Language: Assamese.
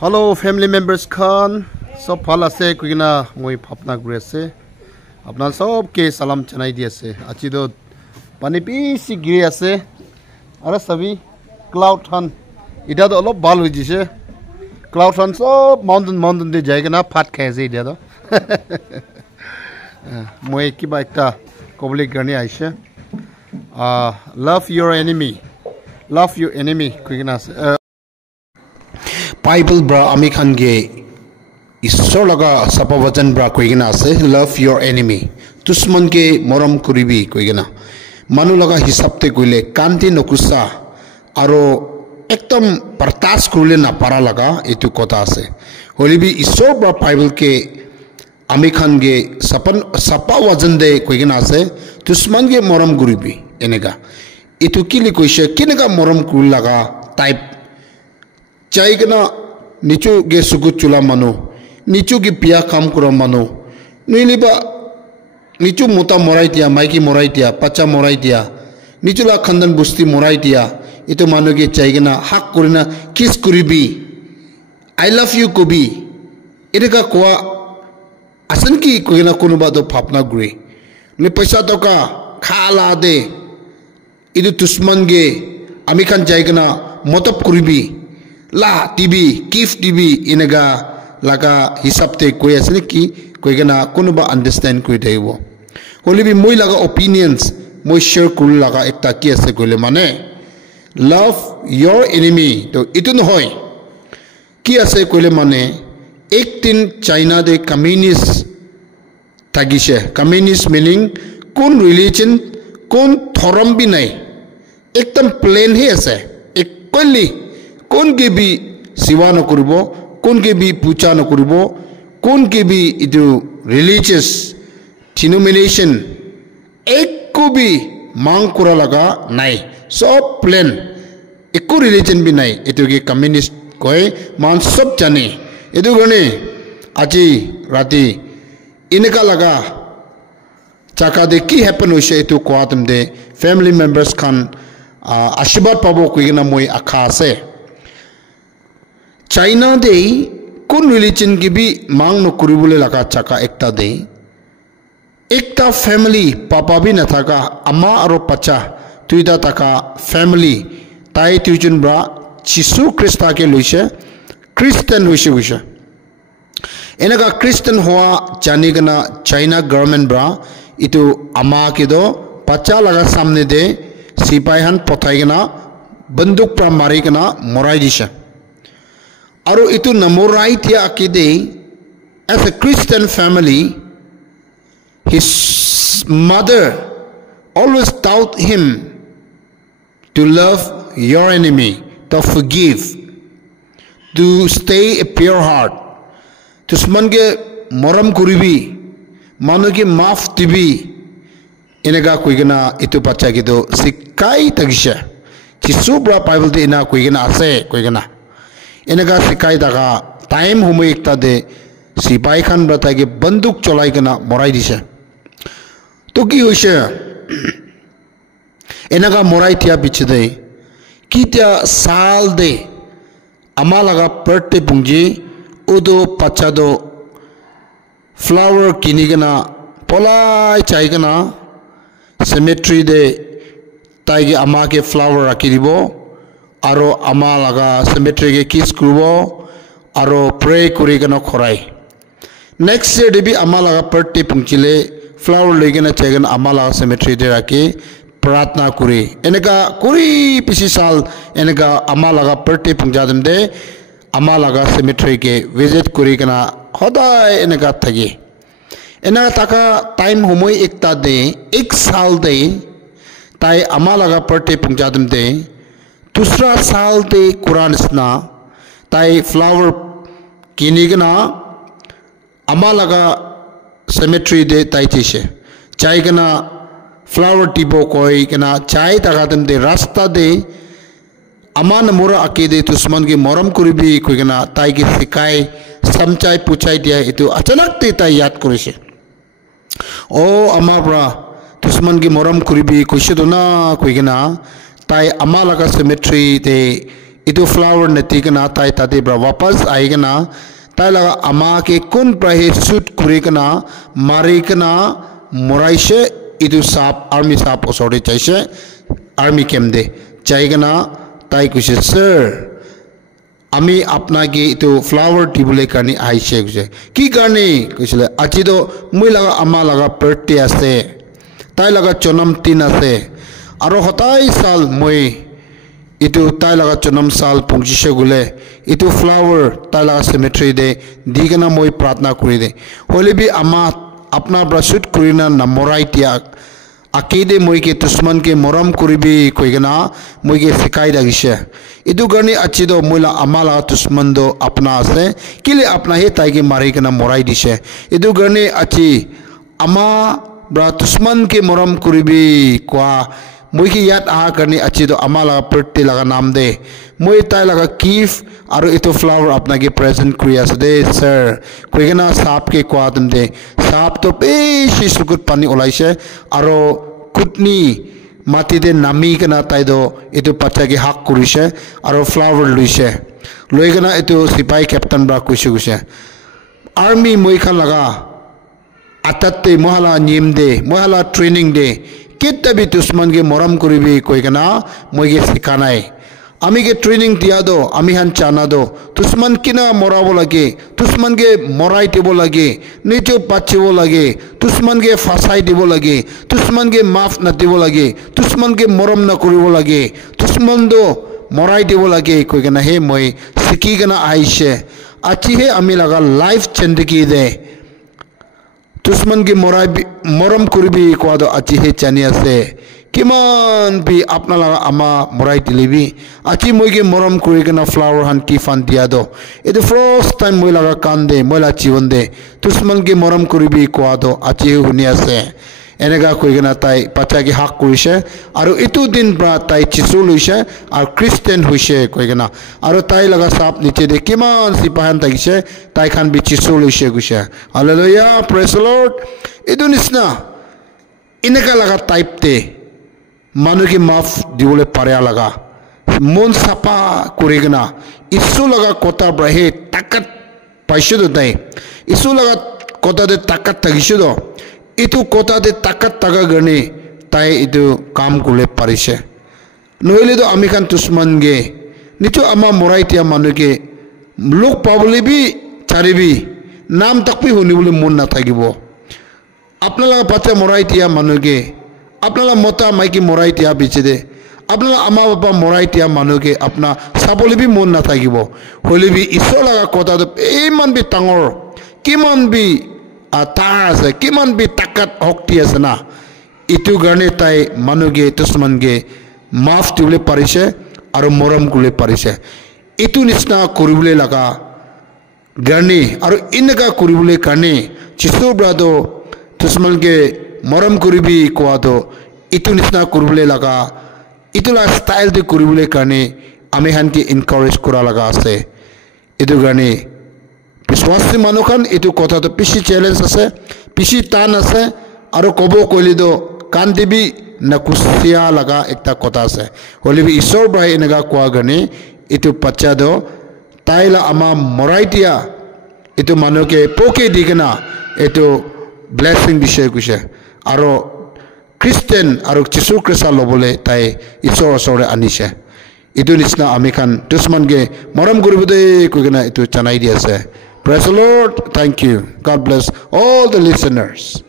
Hello family members Khan sob bhal ase kuina moi phapna gure ase apna sob ke salam chanai di ase achi do pani bisi giri ase ara sabi cloud han ida do olob bal hoji se cloud han sob mountain de jaiga na phat khai ase ida do moi kiba ekta kobli garni aise love your enemy kuina Bible bra ami khan ge isor laga sapa wajan bra koigena ase love your enemy dusman ke moram kuribi koigena manu laga hisab te koile kanti nokusa aro ekdom partas kurle na para laga etu kota ase holibi isor bra Bible ke ami khan ge sapa wajan de koigena ase dusman ge moram kuribi enega etu kili koise kinega moram kul laga type Chaigana nichu ge sugut chula manu nichu ge pia kam kura manu nuiliba nichu muta morai dia maiki morai dia pacha morai dia nichu la khandan busti morai dia itu manu ge chaigana hak kurina kiss kuribi I love you kubi edeka kwa asan ki koina kunuba do phapna guri le paisa to ka khala de idu dusman ge ami khan chaigana motab kuribi La TV, Kif TV inaga laga hisab te koi asne ki koi gana kunuba understand koi daibo. Holi bi moi laga opinions moi share kul laga ekta ki ase kole mane love your enemy to itun hoy ki ase kole mane ek din China de communist tagise communist meaning kun religion kun thoram bi nai ekdam plain he ase ek koli कौन के भी सेवा न करिबो कौन के भी पूजा न करिबो कौन के भी इदु रिलीजियस डिनोमिनेशन एक को भी मांग करा लगा नहीं सब प्लेन एक को रिलीजन भी नहीं इदु के कम्युनिस्ट कोई मान सब जाने इदु गने आजी राती इनका लगा चाका दे की हैपन होइसे इदु कोआतम दे फैमिली मेंबर्स खान आशीर्वाद पाबो कोई ना मोई आखा से China de kun religion ki bhi mang no kuribule laga chaka ekta family papa bhi na thaka amma aro pacha tuida taka family tai tuichun bra Jisu Krista ke loise Christian hoise enaga Christian hoa jani gana China government bra itu amma ke do pacha laga samne de sipai han pothai gana banduk pra mari gana morai dise Aro itu namorai tia akide as a Christian family his mother always taught him to love your enemy to forgive to stay a pure heart to smange moram kuribi manu ke maaf tibi enaga kuigena itu pacha gido sikai tagisha Jisu bra Bible de ina kuigena ase kuigena Enga सिकाई दागा टाइम हुमे एकता दे सिपाही खान बताए कि बंदूक चलाई गना मोराई दिसे तो की होइसे एनगा मोराई थिया बिचे दे कित्या साल दे अमा लगा बर्थडे पुंजी उदो पच्चा दो फ्लावर किनी गना पोलाई चाय गना सेमेट्री दे ताइगे अमा के फ्लावर रखी दिबो Aro ama laga cemetery ke kiss kubo aro pray kuri gana khorai next year debi ama laga birthday pungchile flower legena chegana ama laga cemetery de raki pratna kuri enega kuri pisi sal enega ama laga birthday pungjadam de ama laga cemetery ke visit kuri gana hodai enega thagi enega taka time humoi ekta de ek sal de tai ama laga birthday pungjadam de दूसरा साल दे कुरान स्ना ताई फ्लावर किनिगना अमा लगा सेमेट्री दे ताई चीसे चाय गना फ्लावर टिपो कोई गना चाय तगादम दे रास्ता दे अमा नमुरा अकेदे दुश्मन के मोरम कुरिबी कोई गना ताई के सिकाई समचाई पुचाई दिया इतु अचानक ते ताई याद करेसे ओ अमा ब्रा दुश्मन के मोरम कुरिबी कोई से तो ना कोई गना ताई अमा लगा सेमेट्री दे itu flower neti kana tai tate bra wapas ai kana tai laga ama ke kun prahe shoot kuri kana mari kana moraise itu sap army sap osore chaise army camp de chai kana tai kuise sir আমি আপনাকে itu flower dibule karni aise kuse ki karni kusile achi do moi laga ama laga birthday ase tai laga chonam tin ase aro hotai sal moi itu tai laga chonam sal pungjise gule itu flower tai laga cemetery de digana moi pratna kuri de hole bi ama apna brasut kurina namorai tia akide moi ke dushman ke moram kuribi koigana moi ke sikai dagise itu garni achido moila amala dushman do apna ase kile apna he tai ke mari kana morai dise itu garni achi ama bra dushman ke moram kuribi kwa moi ke yat aha karni achido amala perti laga nam de moi tai laga kif aro itu flower apna ke present kriya de sir koigana sap ke kwa dum de sap to beshi sukut pani olaise aro kutni mati de nami kana taido itu pacha ke hak kurise aro flower luise loigana itu sipai captain bra kuise kuise army moi khan laga atatte mohala nim de mohala training de kitta bi dushman ke moram koribi koigana moi ke sikanai আমি কে ট্রেনিং দিয়া দো আমি হান চানা দো দুশ্মন কিনা মরাবো লাগে দুশ্মন কে মরাই দিব লাগে নিচে পাচ্ছিব লাগে দুশ্মন কে ফাঁসাই দিব লাগে দুশ্মন কে মাফ না দিব লাগে দুশ্মন কে মরম না করিব লাগে দুশ্মন দো মরাই দিব লাগে কই কেনা হে মই শিকি কেনা আইছে আজি হে আমি লাগা লাইফ চেন্ডকি দে দুশ্মন কে মরাই মরম করিবি কোয়া দো আজি হে জানি আছে কিমান বি আপনারা আমা মরাই দিলিবি আজি মইকে মরম করি কেনা ফ্লাওয়ার হান কি ফান দিয়া দো এতে ফার্স্ট টাইম মই লাগা কান্দে মইলা জীবন দে দুশ্মন কে মরম করিবি কোয়া দো আজি শুনি আছে এনেকা কই কেনা তাই বাচ্চাকে হাক কৰিছে আৰু ইটো দিন পৰা তাই চিচু লৈছে আৰু খ্ৰীষ্টিয়ান হৈছে কই কেনা আৰু তাই লগা সাপ নিচে দে কিমান সিপাহান থাকিছে তাই খান বি চিচু লৈছে গৈছে হালেলুয়া প্ৰেজ দ্য লৰ্ড ইটো নিচিনা এনেকা লগা টাইপ তে মানুহে মাফ দিবলৈ পাৰে লগা মন সাপা কৰি কেনা ইছু লগা কথা ব্ৰহে তাকাত পাইছে তো তাই ইছু লগা কথা দে তাকাত থাকিছে তো itu kota de takat taga gane tai itu kam kule parise noile do ami kan dushman ge nicho ama morai tia manu ge lok pabule bi charibi nam takpi honi bole mon na thakibo apnala pacha morai tia manu ge apnala mota maiki morai tia biche de apnala ama baba morai tia manu ge apna sabole bi mon na thakibo hole bi isola kota do eman bi tangor kiman bi atar ase kiman bi takat hokti ase na itu garne tai manuge dushman ge maaf dibule parise aru moram kule parise itu nisna koribule laga garne aru inga koribule kane chisu brado dushman ge moram koribi koado itu nisna koribule laga itu la style de koribule kane ame han ke encourage kora laga ase itu garne বিশ্বাসী মানুষখন এইটো কথাটো পিছি চ্যালেঞ্জ আছে পিছি টান আছে আৰু কব কলিদো কান দিবি না কুছিয়া লগা একটা কথা আছে হলিবি ঈশ্বৰ ব্ৰাই এনেকা কোৱা গনে এইটো বাচ্চা দো তাইলা আমা মৰাই দিয়া এইটো মানুহকে পোকে দি কেনা এইটো ব্লেছিং দিছে কৈছে আৰু খ্ৰীষ্টিয়ান আৰু যীশু খ্ৰীষ্টা ল'বলৈ তাই ঈশ্বৰৰ ওচৰলৈ আনিছে এইটো নিচিনা আমি খান দুশ্মনকে মৰম কৰিব দেই কৈ কেনা এইটো জনাই দি আছে Praise the Lord. Thank you. God bless all the listeners.